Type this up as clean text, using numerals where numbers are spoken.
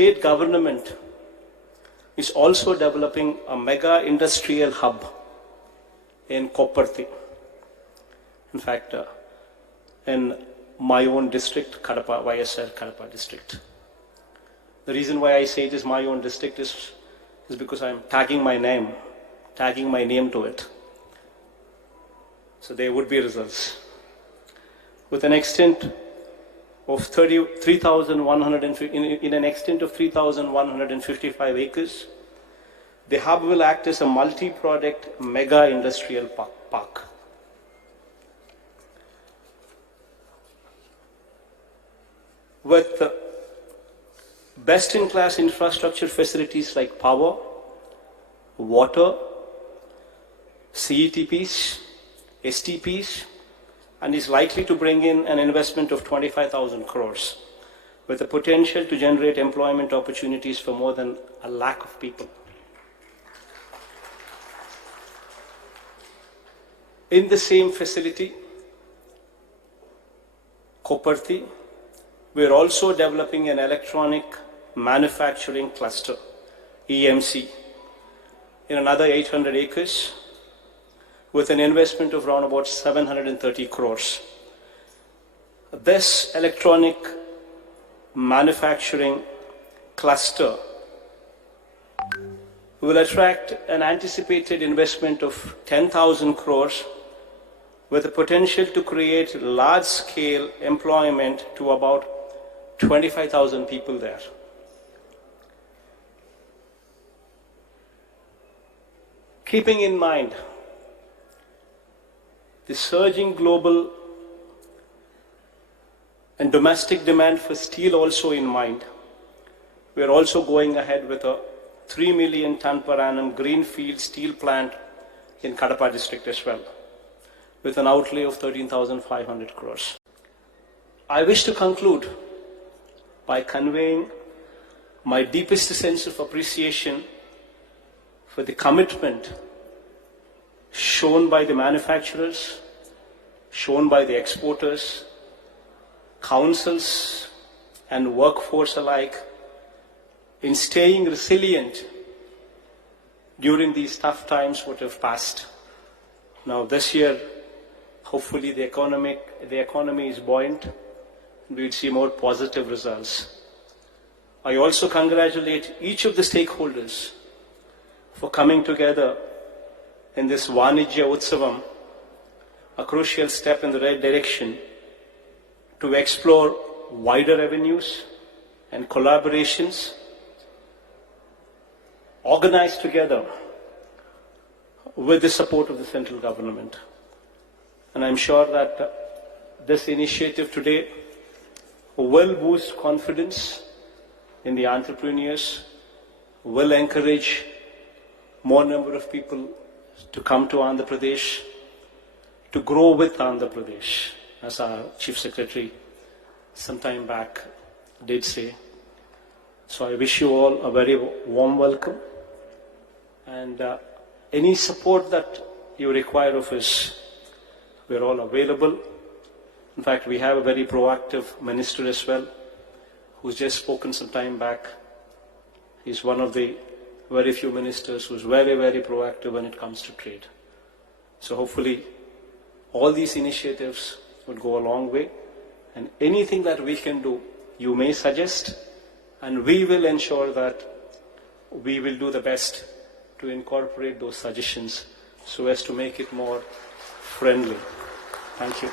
state government is also developing a mega industrial hub in Kopparthi. In fact, in my own district, Kadapa, YSR Kadapa district. The reason why I say it is my own district is because I'm tagging my name to it. So there would be results. With an extent of 3,155 acres, the hub will act as a multi-product mega industrial park. With best-in-class infrastructure facilities like power, water, CETPs, STPs, and is likely to bring in an investment of 25,000 crores with the potential to generate employment opportunities for more than 1 lakh of people. In the same facility, Kopparthi, we are also developing an electronic manufacturing cluster, EMC, in another 800 acres with an investment of around about 730 crores. This electronic manufacturing cluster will attract an anticipated investment of 10,000 crores with the potential to create large-scale employment to about 25,000 people there. Keeping in mind the surging global and domestic demand for steel also in mind, we are also going ahead with a 3 million ton per annum greenfield steel plant in Kadapa district as well, with an outlay of 13,500 crores. I wish to conclude by conveying my deepest sense of appreciation for the commitment shown by the manufacturers, shown by the exporters, councils and workforce alike in staying resilient during these tough times what have passed. Now this year, hopefully the economy is buoyant and we'll see more positive results. I also congratulate each of the stakeholders for coming together in this Vanijya Utsavam, a crucial step in the right direction to explore wider avenues and collaborations organized together with the support of the central government. And I'm sure that this initiative today will boost confidence in the entrepreneurs, will encourage more number of people to come to Andhra Pradesh, to grow with Andhra Pradesh, as our Chief Secretary some time back did say. So I wish you all a very warm welcome, and any support that you require of us, we're all available. In fact, we have a very proactive minister as well, who's just spoken some time back. He's one of the very few ministers who's very, very proactive when it comes to trade. So hopefully all these initiatives would go a long way, and anything that we can do, you may suggest, and we will ensure that we will do the best to incorporate those suggestions so as to make it more friendly. Thank you.